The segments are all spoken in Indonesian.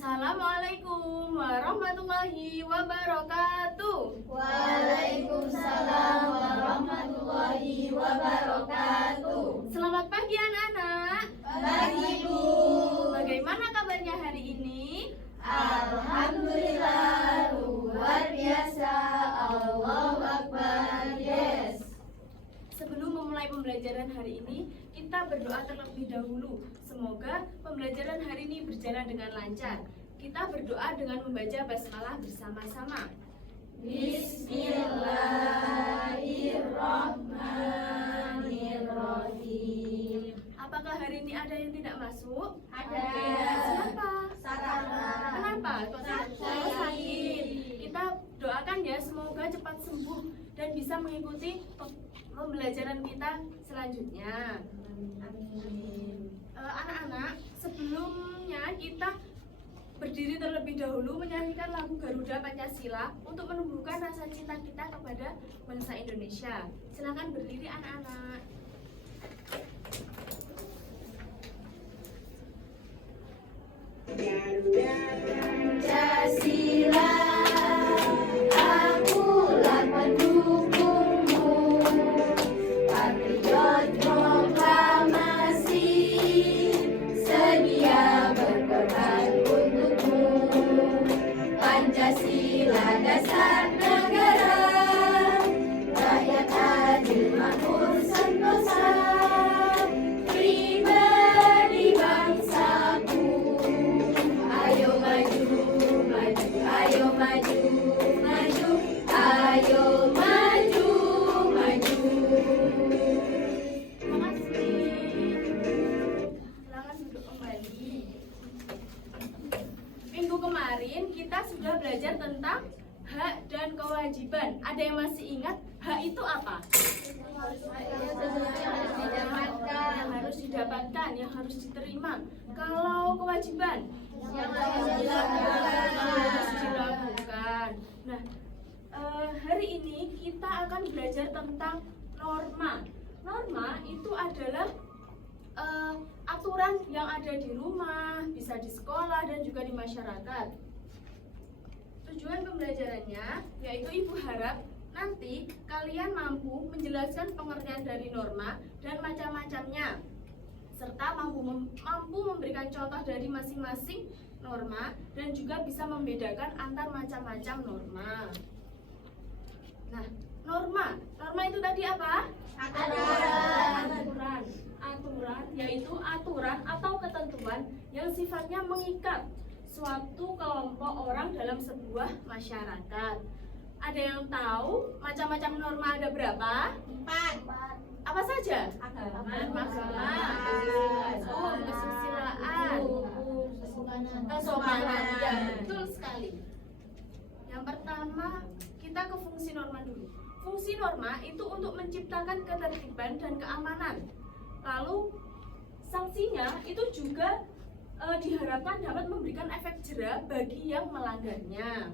Assalamualaikum warahmatullahi wabarakatuh. Waalaikumsalam warahmatullahi wabarakatuh. Selamat pagi anak-anak. Pagi Bu. Bagaimana kabarnya hari ini? Alhamdulillah luar biasa. Allahu Akbar. Yes. Sebelum memulai pembelajaran hari ini, kita berdoa terlebih dahulu. Semoga pembelajaran hari ini berjalan dengan lancar. Kita berdoa dengan membaca basmalah bersama-sama. Bismillahirrahmanirrahim. Apakah hari ini ada yang tidak masuk? Ada. Siapa? Sarah. Kenapa? Kok sakit? Kita doakan ya, semoga cepat sembuh dan bisa mengikuti pembelajaran kita selanjutnya. Amin. Anak-anak, sebelumnya kita berdiri terlebih dahulu menyanyikan lagu Garuda Pancasila untuk menumbuhkan rasa cinta kita kepada bangsa Indonesia. Silakan berdiri anak-anak. Garuda Pancasila, akulah pendukungmu. Patriot proklamasi, sedia berkorban untukmu. Pancasila dasar negara, rakyat adil makmur sentosa. Pribadi bangsaku, ayo maju, maju, ayo maju, maju, ayo maju, maju. Terima kasih. Silakan duduk kembali. Minggu kemarin kita sudah belajar tentang hak dan kewajiban. Ada yang masih ingat hak itu apa? Yang harus didapatkan, yang harus diterima. Kalau kewajiban, harus dilakukan. Nah, hari ini kita akan belajar tentang norma. Norma itu adalah aturan yang ada di rumah, bisa di sekolah dan juga di masyarakat. Tujuan pembelajarannya yaitu Ibu harap nanti kalian mampu menjelaskan pengertian dari norma dan macam-macamnya, serta mampu memberikan contoh dari masing-masing norma dan juga bisa membedakan antar macam-macam norma. Nah, norma itu tadi apa? Aturan yaitu aturan atau ketentuan yang sifatnya mengikat suatu kelompok orang dalam sebuah masyarakat. Ada yang tahu macam-macam norma ada berapa? 4. Apa saja? Agama, kesusilaan, kesopanan. Ya, betul sekali. Yang pertama, kita ke fungsi norma dulu. Fungsi norma itu untuk menciptakan ketertiban dan keamanan. Lalu sanksinya itu juga diharapkan dapat memberikan efek jera bagi yang melanggarnya.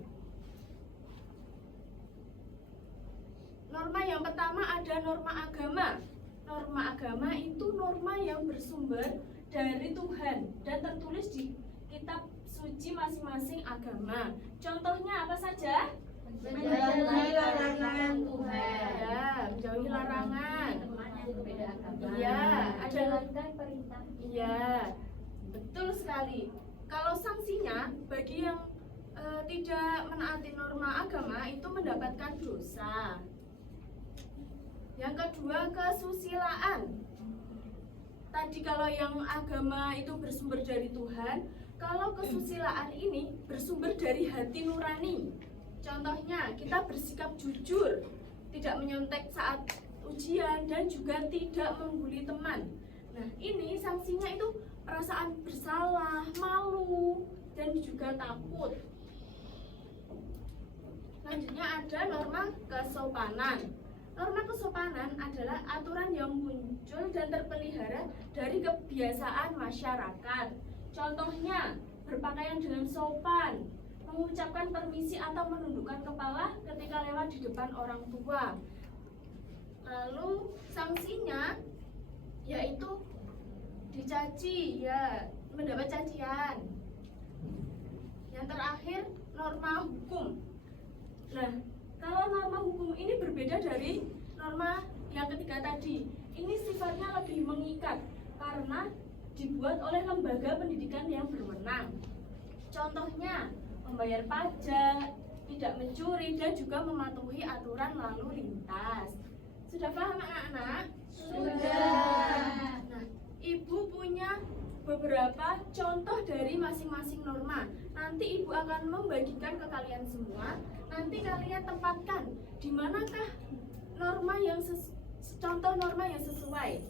Norma yang pertama ada norma agama. Norma agama itu norma yang bersumber dari Tuhan dan tertulis di kitab suci masing-masing agama. Contohnya apa saja? Menjauhi larangan Tuhan. Ya, menjauhi larangan. Berbeda agama. Iya, ada Menjalankan perintah. Iya, betul sekali. Kalau sanksinya bagi yang tidak menaati norma agama itu mendapatkan dosa. Yang kedua, kesusilaan. Tadi kalau yang agama itu bersumber dari Tuhan, kalau kesusilaan ini bersumber dari hati nurani. Contohnya, kita bersikap jujur, tidak menyontek saat ujian dan juga tidak membuli teman. Nah, ini sanksinya itu perasaan bersalah, malu, dan juga takut. Selanjutnya ada norma kesopanan. Norma kesopanan adalah aturan yang muncul dan terpelihara dari kebiasaan masyarakat. Contohnya, berpakaian dengan sopan, mengucapkan permisi atau menundukkan kepala ketika lewat di depan orang tua. Lalu sanksinya yaitu dicaci, ya, mendapat cacian. Yang terakhir, norma hukum. Nah, kalau norma hukum ini berbeda dari norma yang ketiga tadi. Ini sifatnya lebih mengikat karena dibuat oleh lembaga pendidikan yang berwenang. Contohnya, membayar pajak, tidak mencuri, dan juga mematuhi aturan lalu lintas. Sudah paham anak-anak? Sudah. Nah, Ibu punya beberapa contoh dari masing-masing norma. Nanti Ibu akan membagikan ke kalian semua. Nanti kalian tempatkan di manakah norma yang contoh norma yang sesuai.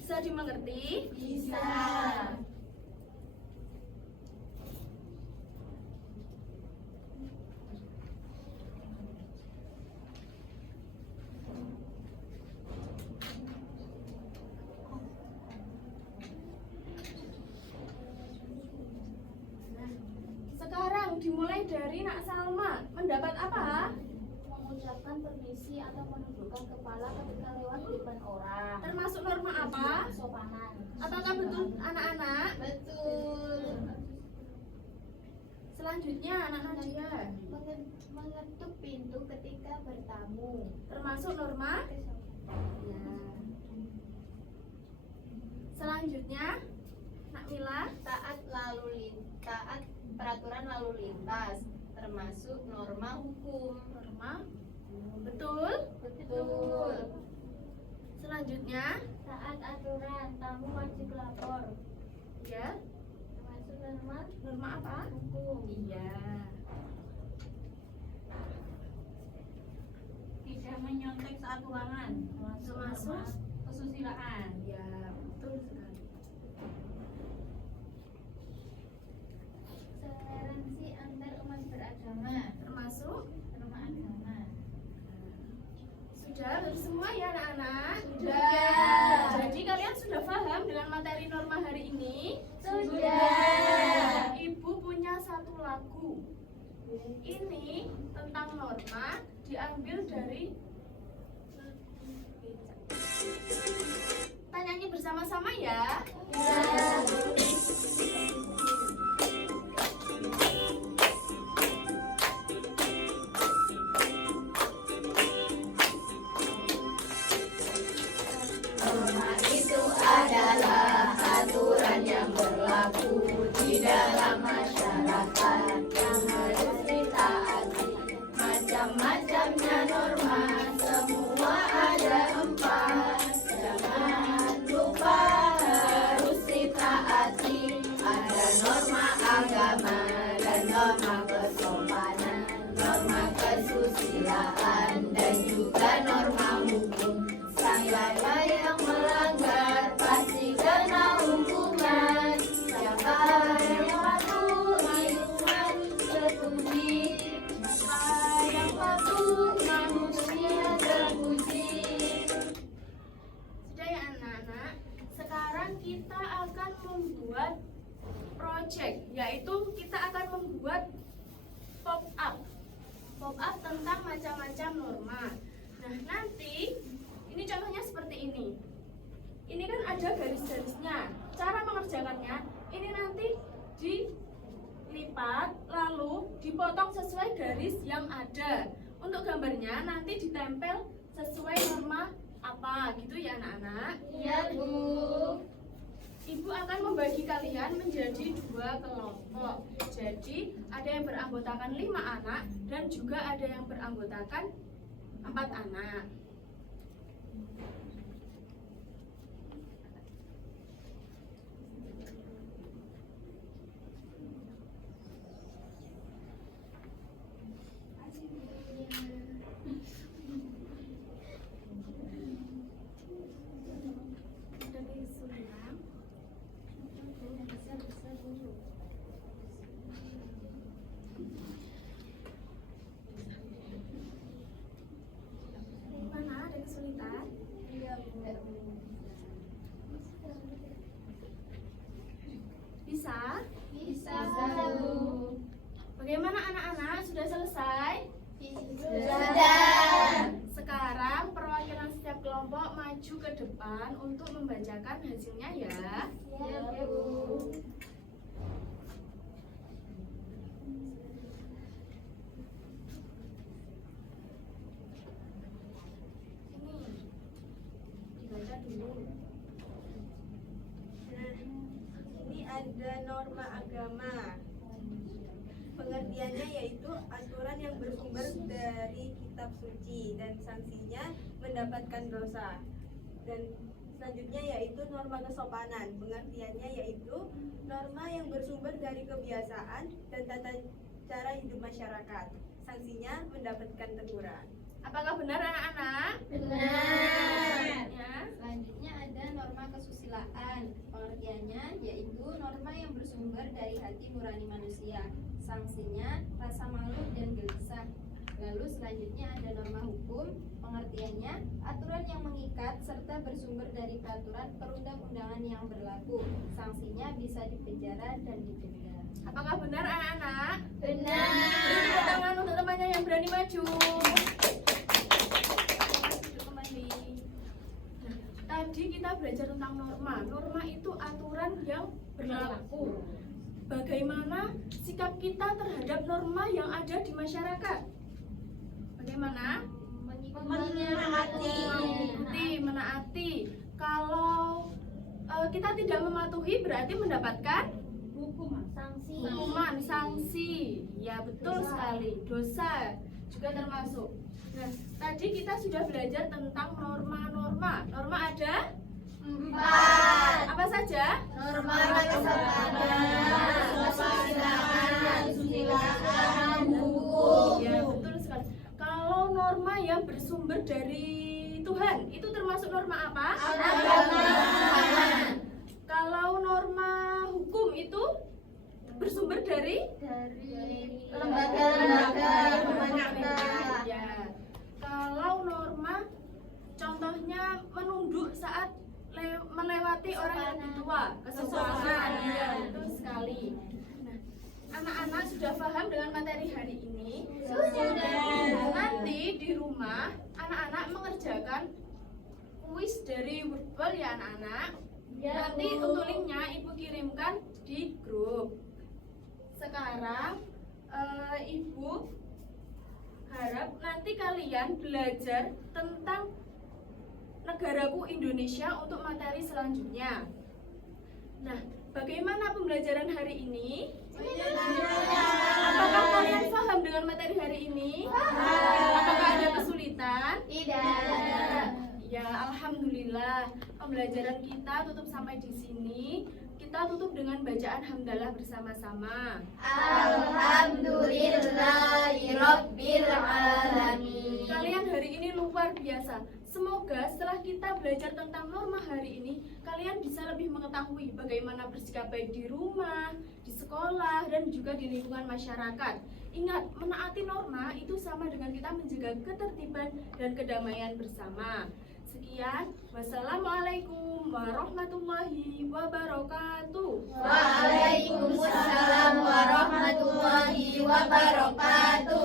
Bisa dimengerti? Bisa. Sekarang dimulai dari Nak Salma. Mendapat apa? Mengucapkan permisi atau menundukkan kepala ketika lewat di depan orang. Termasuk norma apa? Kesopanan. Apakah betul anak-anak? Betul. Selanjutnya anak Nadia. Mengetuk pintu ketika bertamu. Termasuk norma? Ya. Selanjutnya Nak Mila. Taat peraturan lalu lintas, termasuk norma hukum. Norma? Betul? Betul. Selanjutnya Taat aturan, tamu wajib lapor. ya, Termasuk norma norma apa? hukum. Iya. Tidak menyontek saat ulangan, Termasuk? kesusilaan. Ya, betul sekali. Toleransi antar umat beragama. Termasuk? Norma agama. Sudah baru semua ya anak-anak? Sudah. Jadi kalian sudah paham dengan materi norma hari ini? Sudah. Ibu punya satu lagu. Ini tentang norma diambil dari tanyanya bersama-sama ya. Norma itu adalah aturan yang berlaku di dalam masyarakat yang harus ditaati. Macam-macamnya norma, semua ada 4. Jangan lupa harus ditaati. Ada norma agama dan norma kesopanan, norma kesusilaan, dan juga norma hukum. Siapa yang melanggar pasti kena hukuman. Siapa yang patuh lingkungan terpuji. Siapa yang patuh manusia terpuji. Sudah ya anak-anak. Sekarang kita akan membuat project, yaitu kita akan membuat pop-up tentang macam-macam norma. Nah, nanti ini contohnya seperti ini. Ini kan ada garis-garisnya. Cara mengerjakannya, ini nanti dilipat lalu dipotong sesuai garis yang ada. Untuk gambarnya nanti ditempel sesuai norma apa gitu ya anak-anak. Iya, Bu. Ibu akan membagi kalian menjadi 2 kelompok. Jadi ada yang beranggotakan 5 anak dan juga ada yang beranggotakan 4 anak. Ada kesulitan? Mana ada kesulitan? Bisa? Bisa, Bu. Bagaimana anak-anak? Sudah selesai? Sudah. Sekarang perwakilan setiap kelompok maju ke depan untuk membacakan hasilnya ya. Ya, Bu. norma agama. Pengertiannya yaitu aturan yang bersumber dari kitab suci dan sanksinya mendapatkan dosa. Dan selanjutnya yaitu norma kesopanan. Pengertiannya yaitu norma yang bersumber dari kebiasaan dan tata cara hidup masyarakat. Sanksinya mendapatkan teguran. Apakah benar anak-anak? Benar. Ya. Selanjutnya ada norma kesusilaan. Pengertiannya yaitu norma yang bersumber dari hati nurani manusia. Sanksinya rasa malu dan gelisah. Lalu selanjutnya ada norma hukum. Pengertiannya aturan yang mengikat serta bersumber dari peraturan perundang-undangan yang berlaku. Sanksinya bisa dipenjara dan didenda. Apakah benar anak-anak? Benar. Beri tepuk tangan untuk temannya yang berani maju. Duduk kembali. Nah, tadi kita belajar tentang norma. Norma itu aturan yang berlaku. Bagaimana sikap kita terhadap norma yang ada di masyarakat? Bagaimana? Mengikuti, menaati. Kalau kita tidak mematuhi berarti mendapatkan Sanksi. hukuman, sanksi. Ya betul sekali. Dosa juga termasuk. Nah, tadi kita sudah belajar tentang norma-norma. Norma ada 4. apa saja? Norma kesopanan, kesusilaan, hukum. Ya betul sekali. Kalau norma yang bersumber dari Tuhan, itu termasuk norma apa? Agama. Kalau norma hukum itu bersumber dari Lembaga-lembaga pemerintah. Ya. Kalau norma contohnya menunduk saat melewati orang yang lebih tua, kesopanan. Ya, betul sekali. Nah, anak-anak sudah paham dengan materi hari ini? Sudah. Nanti di rumah anak-anak mengerjakan kuis dari Wordball ya anak-anak. Nanti untuk linknya ibu kirimkan di grup. Sekarang ibu harap nanti kalian belajar tentang negaraku Indonesia untuk materi selanjutnya. Nah, bagaimana pembelajaran hari ini? Apakah kalian paham dengan materi hari ini? Apakah ada kesulitan? Tidak. Ya, alhamdulillah. Pembelajaran kita tutup sampai di sini. Kita tutup dengan bacaan hamdalah bersama-sama. Alhamdulillahirabbil alamin. Kalian hari ini luar biasa. Semoga setelah kita belajar tentang norma hari ini, kalian bisa lebih mengetahui bagaimana bersikap baik di rumah, di sekolah, dan juga di lingkungan masyarakat. Ingat, menaati norma itu sama dengan kita menjaga ketertiban dan kedamaian bersama. Sekian, wassalamualaikum warahmatullahi wabarakatuh. Waalaikumsalam warahmatullahi wabarakatuh.